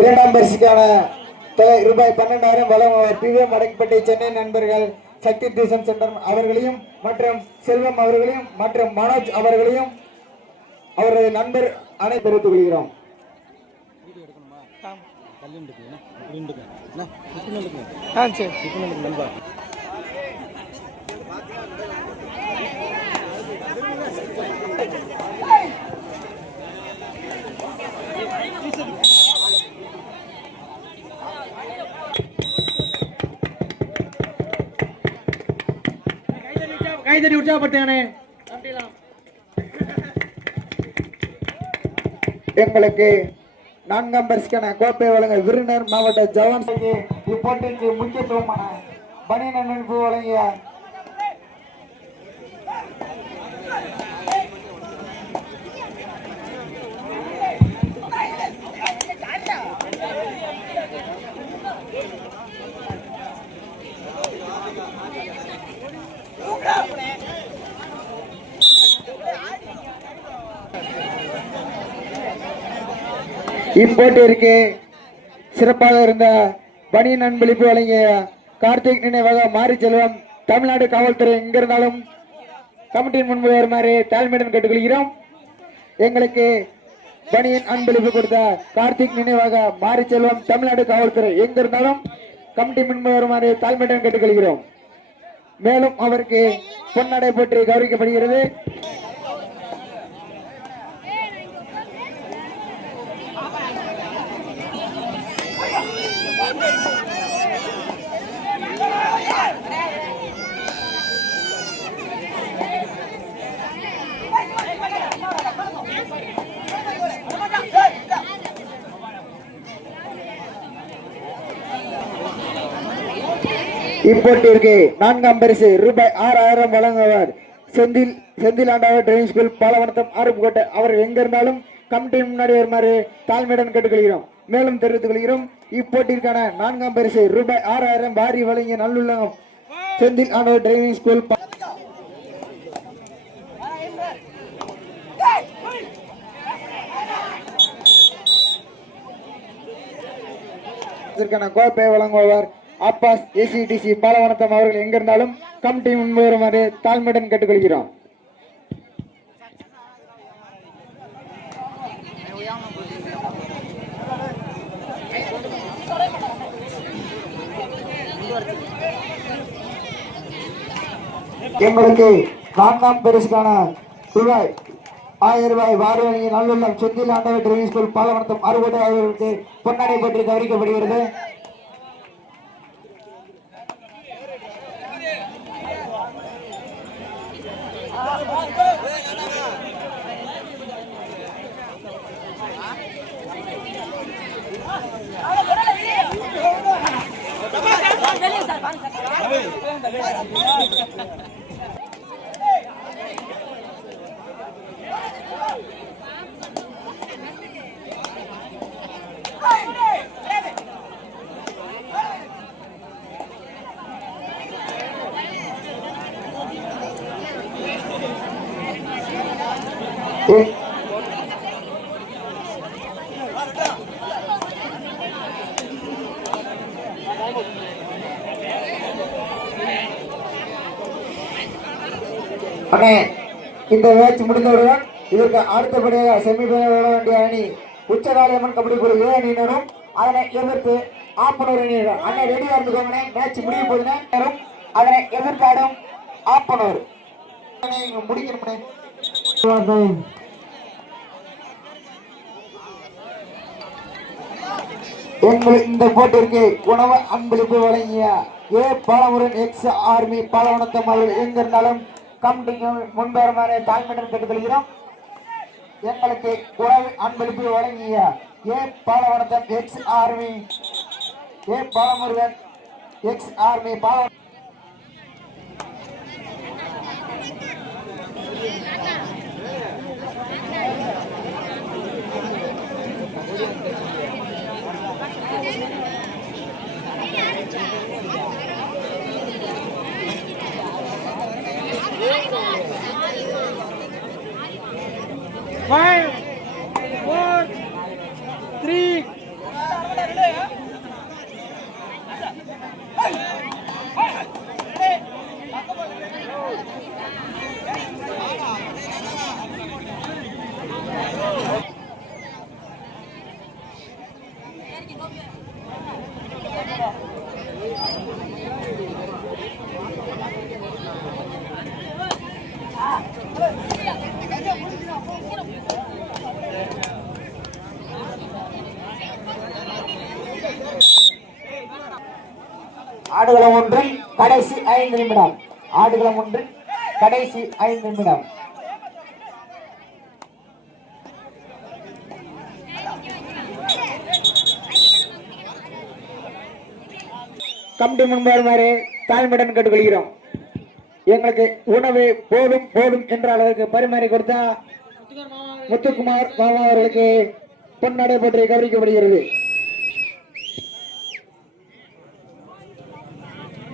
இரண்டாம் பரிசுக்கான ரூபாய் 12,000 வழங்குவார் பிவிஎம் வடக்குப்பேட்டை சென்னை நண்பர்கள் சக்தி டியூஷன் சென்டர் அவர்களையும் மற்றும் செல்வம் அவர்களையும் மற்றும் மனோஜ் அவர்களையும் அவரது நண்பர் அனைத்து தெரிவித்துக் கொள்கிறோம். கைதறி உற்சாகப்படுத்துங்க. எங்களுக்கு 4ஆம் பரிசுக்கான கோப்பை வழங்க விருதுநகர் மாவட்ட ஜவான் இப்போட்டிக்கு முக்கியத்துவமான பனியன் அணிப்பு வழங்கிய இப்போட்டிற்கு சிறப்பாக இருந்த பனியன் அன்பளிப்பு வழங்கிய கார்த்திக் நினைவாக மாரி செல்வம் தமிழ்நாடு காவல்துறை எங்கிருந்தாலும் கமிட்டியின் முன்பு வருமாறு தாழ்மையுடன் கேட்டுக்கொள்கிறோம். எங்களுக்கு பனியன் அன்பளிப்பு கொடுத்த கார்த்திக் நினைவாக மாரி செல்வம் தமிழ்நாடு காவல்துறை எங்கிருந்தாலும் கமிட்டி முன்பு வருமாறு தாழ்மையுடன் கேட்டுக்கொள்கிறோம். மேலும் அவருக்கு பொன்னடை போற்றி கௌரவிக்கப்படுகிறது. இப்போட்டிற்கு 4ஆம் பரிசு ரூபாய் 6,000 வழங்குவார் செந்தில் ஆண்டவர் டிரைவிங் ஸ்கூல் பாலவனத்தம் ஆறுபுக்கோட்டை அவர்கள் எங்கிருந்தாலும் கமிட்டி முன்னாடி வருமாறு தாழ்மையுடன் கேட்டுக்கொள்கிறோம். மேலும் தெரிவித்துக் கொள்கிறோம். இப்போட்டிற்கான 4ஆம் பரிசு ரூபாய் 6,000 வாரி வழங்கிய நல்லுள்ளம் செந்தில் ஆண்டவர் டிரைவிங் ஸ்கூல் கோப்பை வழங்குவார் அப்பாஸ் ஏசிடிசி பாலவனத்தம் அவர்கள் எங்கிருந்தாலும் கமிட்டி முன்பு வருமாறு தாழ்மையுடன் கேட்டுக்கொள்கிறோம். எங்களுக்கு 4ஆம் பரிசுக்கான ரூபாய் 1000 வாரி வழங்கிய நல்லுள்ளம் செந்தில் ஆண்டவர் டிரைவிங் ஸ்கூல் பாலவனத்தம் அறுபது அவர்களுக்கு பொன்னடை பற்றி கவனிக்கப்படுகிறது. இந்த மேட்ச் முடிந்தவுடன் இதற்கு அடுத்தபடியாக செமிஃபைனல் விளையாட வேண்டிய அணி உச்சகாளியம்மன் கபடி குழு ஏ அணியினரும் அதனை எதிர்த்து ஆப்பனூர் அணியினரும் அண்ணன் ரெடியா இருந்துக்கோங்க. மேட்ச் முடிய போதுன்னு அதனை எதிர்த்தாடும் ஆப்பனூர் முடிக்கணும். இந்த போட்டிற்கு உணவு அன்பளிப்பு வழங்கிய ஏ பாலமுருகன் எக்ஸ் ஆர்மி பாலவனத்தம் அவர்கள் எங்கிருந்தாலும் கமிட்டிக்கு முன்வருமாறு தாழ்மையுடன் கேட்டுக்கொள்கிறோம். எங்களுக்கு உணவு அன்பளிப்பு வழங்கிய ஏ பாலவனத்தம் எக்ஸ் ஆர்மி ஏ பாலமுருகன் எக்ஸ் ஆர்மி பாலவன ஆடுகளம் ஒன்றில் கடைசி 5 நிமிடம். ஆடுகளம் ஒன்றில் கடைசி 5 நிமிடம். கமிட்டி முன்பு வருமாறு தாழ்மையுடன் கேட்டுக்கொள்கிறோம். எங்களுக்கு உணவு போதும் போதும் என்ற அளவுக்கு பரிமாறி கொடுத்தா முத்துக்குமார் மாமா அவர்களுக்கு பொன்னாடை போற்றி கவனிக்கப்படுகிறது.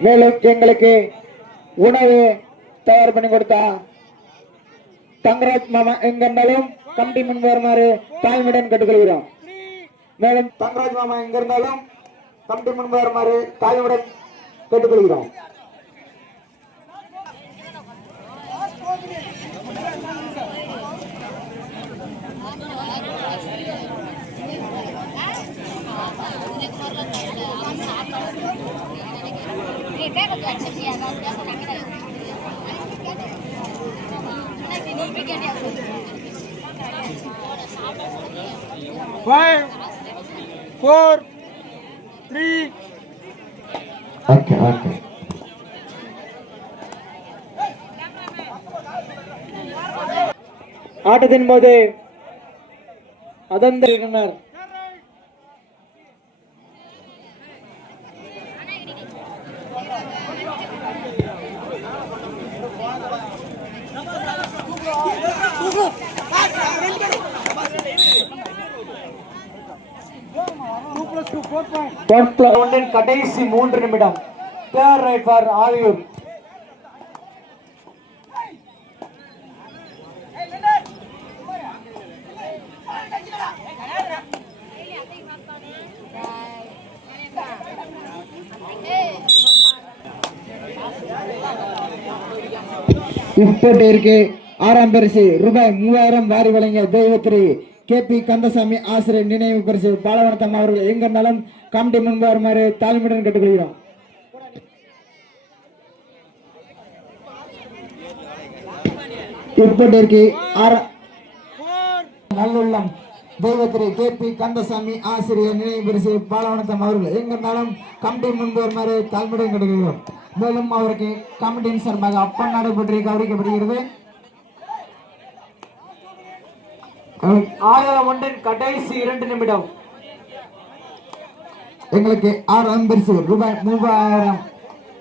மேலும் எங்களுக்கு உணவு தயார் பண்ணி கொடுத்தா தங்கராஜ் மாமா எங்க இருந்தாலும் கமிட்டி முன்பு வருமாறு தாழ்மையுடன் கேட்டுக்கொள்கிறோம். மேலும் தங்கராஜ் மாமா எங்க இருந்தாலும் கமிட்டி முன்பு வருமாறு தாழ்மையுடன் கேட்டுக்கொள்கிறோம். Five, 4, 3. Okay. ஆட்டத்தின் போது அதந்தர் கடைசி 3 நிமிடம். Fair right for ஆலியூர். இப்போட்டிற்கு 6ஆம் பரிசு ரூபாய் 3000 வாரி வழங்கிய தெய்வத்திரி KP கந்தசாமி ஆசிரியர் நினைவு பரிசு பாலவனத்தம் அவர்கள் எங்க இருந்தாலும் கமிட்டி முன்பு வருமாறு தாழ்மையுடன் கேட்டுக்கொள்கிறோம். இப்போட்டிற்கு நல்லுள்ளம் தெய்வத்திரி KP கந்தசாமி ஆசிரியர் நினைவு பரிசு பாலவனத்தம் அவர்கள் எங்க இருந்தாலும் கமிட்டி முன்பு வருமாறு தாழ்மையுடன் கேட்டுக்கொள்கிறோம். மேலும் அவருக்கு கமிட்டியின் சார்பாக அப்பநாடு பற்றி கௌரவிக்கப்படுகிறது. ஆடுகளம் ஒன்றின் கடைசி 2 நிமிடம். எங்களுக்கு 6ஆம் பரிசு ரூபாய் 3000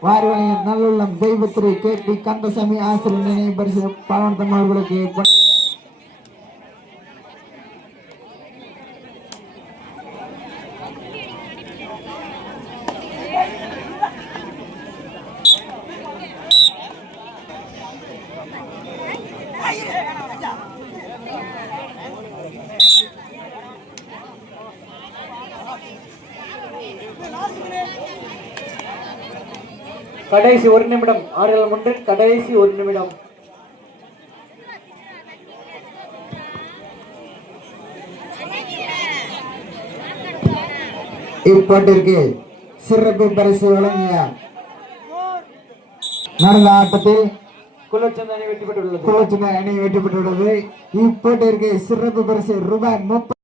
வாரி வழங்கிய நல்லுள்ளம் தெய்வத்திரி KP கந்தசாமி ஆசிரியர் நினைவு பரிசு பாலவனத்தம் அவர்களுக்கு கடைசி 1 நிமிடம். ஆடுகளம் ஒன்றில் கடைசி 1 நிமிடம். இப்போட்டிற்கு சிறப்பு பரிசு வழங்கிய நடந்த ஆட்டத்தில் குலச்சந்த அணி வெற்றி பெற்றுள்ளது. இப்போட்டிற்கு சிறப்பு பரிசு ரூபாய் 30